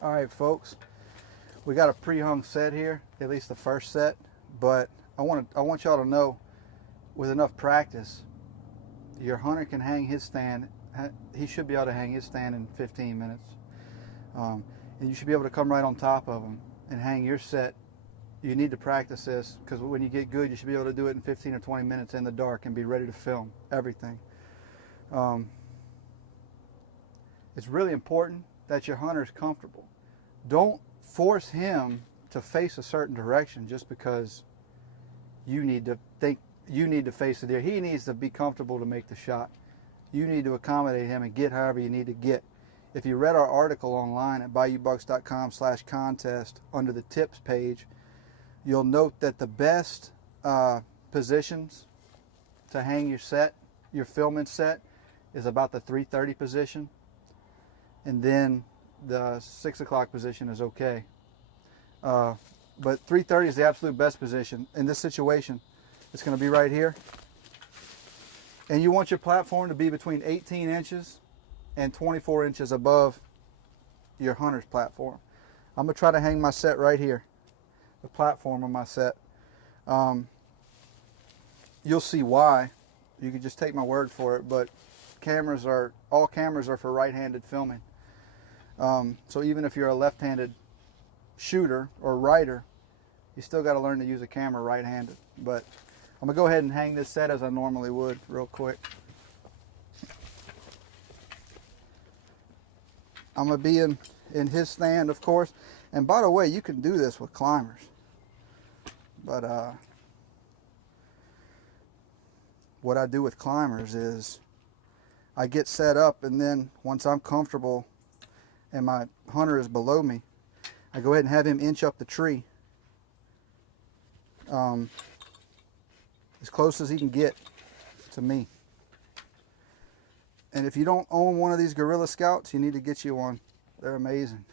All right, folks, we got a pre-hung set here, at least the first set, but I want y'all to know, with enough practice, your hunter can hang his stand. He should be able to hang his stand in 15 minutes. And you should be able to come right on top of him and hang your set. You need to practice this, because when you get good, you should be able to do it in 15 or 20 minutes in the dark and be ready to film everything. It's really important that your hunter is comfortable. Don't force him to face a certain direction just because you need to face the deer. He needs to be comfortable to make the shot. You need to accommodate him and get however you need to get. If you read our article online at bayoubucks.com/contest under the tips page, you'll note that the best positions to hang your set, your filming set, is about the 3:30 position, and then the 6 o'clock position is okay. But 3:30 is the absolute best position. In this situation, it's going to be right here. And you want your platform to be between 18 inches and 24 inches above your hunter's platform. I'm going to try to hang my set right here, the platform of my set. You'll see why. You can just take my word for it, but all cameras are for right-handed filming. So even if you're a left-handed shooter or writer, you still got to learn to use a camera right-handed. But I'm going to go ahead and hang this set as I normally would real quick. I'm going to be in his stand, of course. And by the way, you can do this with climbers. But what I do with climbers is I get set up, and then once I'm comfortable and my hunter is below me, I go ahead and have him inch up the tree as close as he can get to me. And if you don't own one of these Gorilla Scouts, you need to get you one. They're amazing.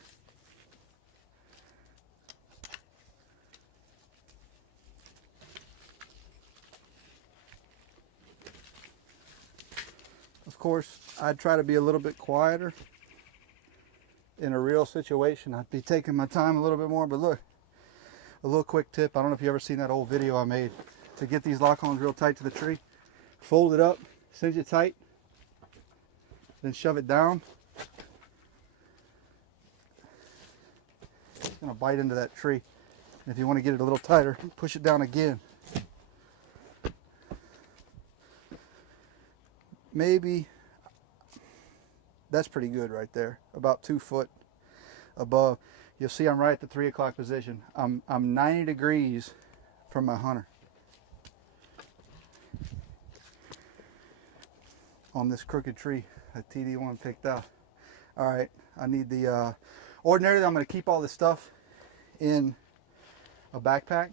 Of course, I'd try to be a little bit quieter. In a real situation, I'd be taking my time a little bit more. But look, a little quick tip. I don't know if you ever seen that old video I made to get these lock-ons real tight to the tree. Fold it up, cinch it tight, then shove it down. It's gonna bite into that tree. And if you want to get it a little tighter, push it down again. Maybe that's pretty good right there, about 2 foot above. You'll see I'm right at the 3 o'clock position. I'm 90 degrees from my hunter on this crooked tree that TD1 picked out. All right, I need the, ordinarily I'm gonna keep all this stuff in a backpack.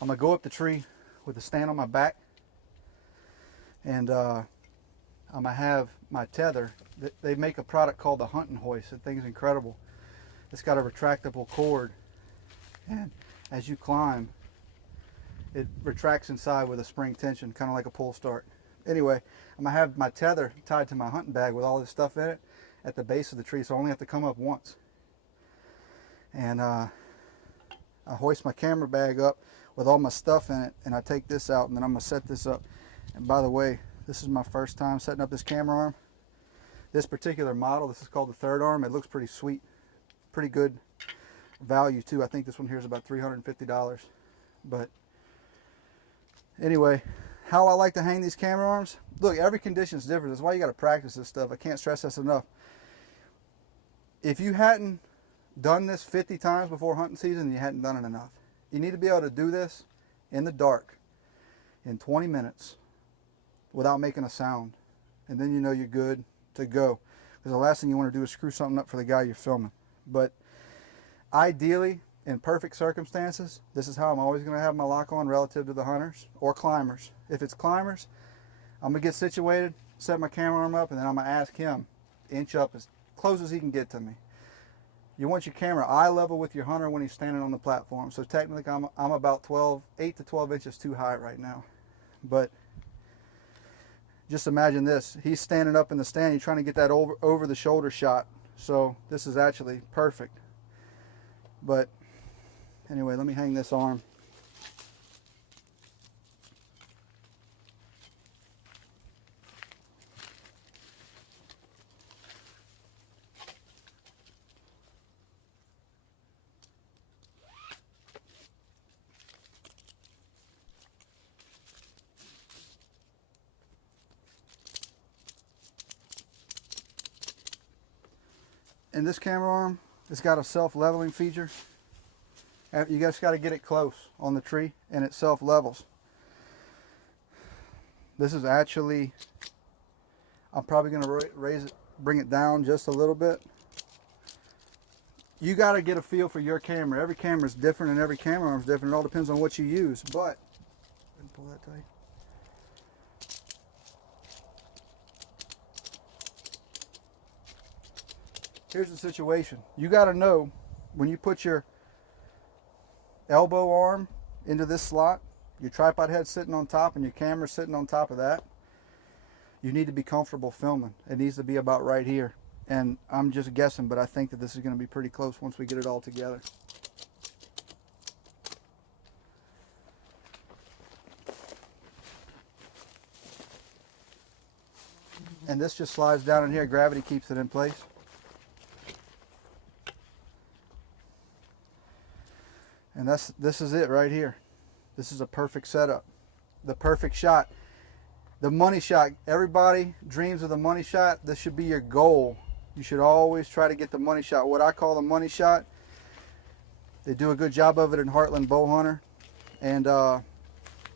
I'm gonna go up the tree with a stand on my back, and I'm gonna have my tether. They make a product called the Hunting Hoist. That thing's incredible. It's got a retractable cord, and as you climb, it retracts inside with a spring tension, kind of like a pull start. Anyway, I'm gonna have my tether tied to my hunting bag with all this stuff in it at the base of the tree, so I only have to come up once. And I hoist my camera bag up with all my stuff in it, and I take this out, and then I'm gonna set this up. And by the way, this is my first time setting up this camera arm. This particular model, this is called the Third Arm. It looks pretty sweet, pretty good value too. I think this one here is about $350. But anyway, how I like to hang these camera arms. Look, every condition is different. That's why you got to practice this stuff. I can't stress this enough. If you hadn't done this 50 times before hunting season, you hadn't done it enough. You need to be able to do this in the dark in 20 minutes without making a sound, and then you know you're good to go. Because the last thing you want to do is screw something up for the guy you're filming. But ideally, in perfect circumstances, this is how I'm always going to have my lock on relative to the hunters or climbers. If it's climbers, I'm going to get situated, set my camera arm up, and then I'm going to ask him to inch up as close as he can get to me. You want your camera eye level with your hunter when he's standing on the platform. So technically I'm about 8 to 12 inches too high right now. But just imagine this. He's standing up in the stand. You're trying to get that over the shoulder shot So this is actually perfect. But anyway, let me hang this arm. And this camera arm, it's got a self-leveling feature. You just got to get it close on the tree and it self-levels. This is actually, I'm probably going to raise it, bring it down just a little bit. You got to get a feel for your camera. Every camera is different and every camera arm is different. It all depends on what you use. But, pull that tight. Here's the situation. You got to know when you put your elbow arm into this slot, your tripod head sitting on top and your camera sitting on top of that, you need to be comfortable filming. It needs to be about right here. And I'm just guessing, but I think that this is going to be pretty close once we get it all together. And this just slides down in here. Gravity keeps it in place. And this is it right here. This is a perfect setup. The perfect shot. The money shot. Everybody dreams of the money shot. This should be your goal. You should always try to get the money shot. What I call the money shot. They do a good job of it in Heartland Bowhunter. And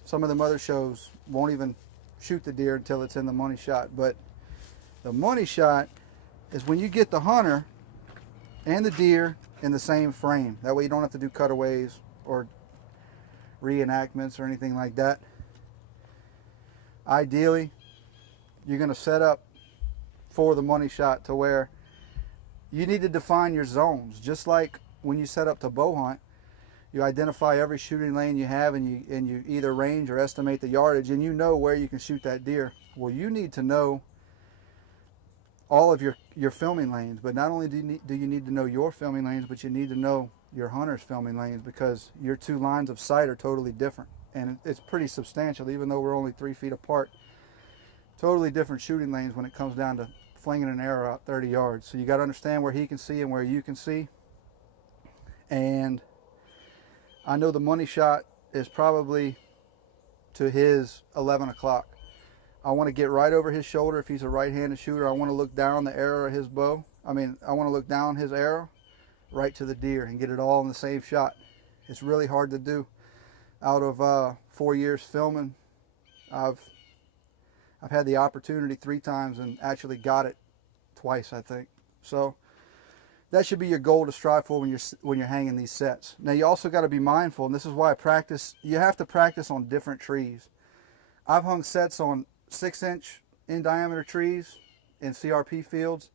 some of the other shows won't even shoot the deer until it's in the money shot. But the money shot is when you get the hunter and the deer in the same frame. That way you don't have to do cutaways or reenactments or anything like that. Ideally, you're going to set up for the money shot to where you need to define your zones. Just like when you set up to bow hunt, you identify every shooting lane you have and you either range or estimate the yardage and you know where you can shoot that deer. Well, you need to know all of your filming lanes, but not only do you need to know your filming lanes, but you need to know your hunter's filming lanes, because your two lines of sight are totally different, and it's pretty substantial, even though we're only 3 feet apart. Totally different shooting lanes when it comes down to flinging an arrow out 30 yards. So you got to understand where he can see and where you can see. And I know the money shot is probably to his 11 o'clock. I want to get right over his shoulder if he's a right-handed shooter. I want to look down the arrow of his bow. I want to look down his arrow right to the deer and get it all in the same shot. It's really hard to do. Out of 4 years filming, I've had the opportunity 3 times and actually got it twice, I think. So that should be your goal to strive for when you're hanging these sets. Now you also got to be mindful, and this is why I practice. You have to practice on different trees. I've hung sets on 6-inch in diameter trees in CRP fields,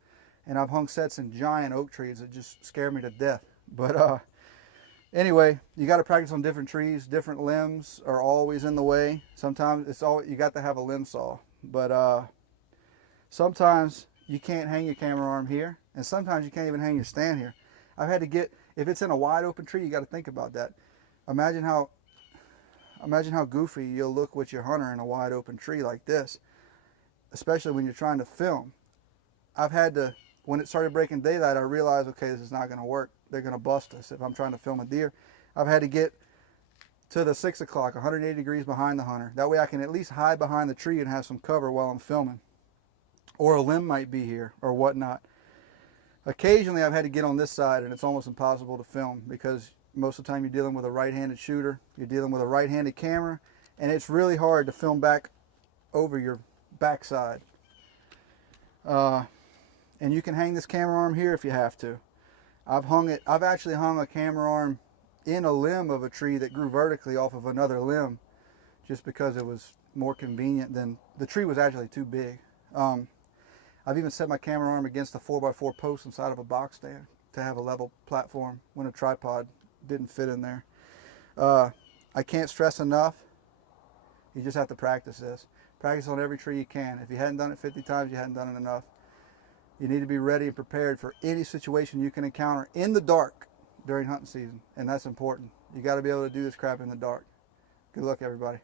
and I've hung sets in giant oak trees that just scare me to death. But anyway, you got to practice on different trees. Different limbs are always in the way. Sometimes you got to have a limb saw, but sometimes you can't hang your camera arm here, and sometimes you can't even hang your stand here. I've had to get, if it's in a wide open tree, you got to think about that. Imagine how goofy you'll look with your hunter in a wide open tree like this, especially when you're trying to film. I've had to, when it started breaking daylight, I realized, okay, this is not going to work. They're going to bust us if I'm trying to film a deer. I've had to get to the 6 o'clock, 180 degrees behind the hunter. That way I can at least hide behind the tree and have some cover while I'm filming. Or a limb might be here or whatnot. Occasionally I've had to get on this side and it's almost impossible to film because most of the time you're dealing with a right-handed shooter, you're dealing with a right-handed camera, and it's really hard to film back over your backside. And you can hang this camera arm here if you have to. I've actually hung a camera arm in a limb of a tree that grew vertically off of another limb just because it was more convenient than, the tree was actually too big. I've even set my camera arm against a 4x4 post inside of a box stand to have a level platform when a tripod didn't fit in there. I can't stress enough, you just have to practice this. Practice on every tree you can. If you hadn't done it 50 times, you hadn't done it enough. You need to be ready and prepared for any situation you can encounter in the dark during hunting season, and that's important. You got to be able to do this crap in the dark. Good luck, everybody.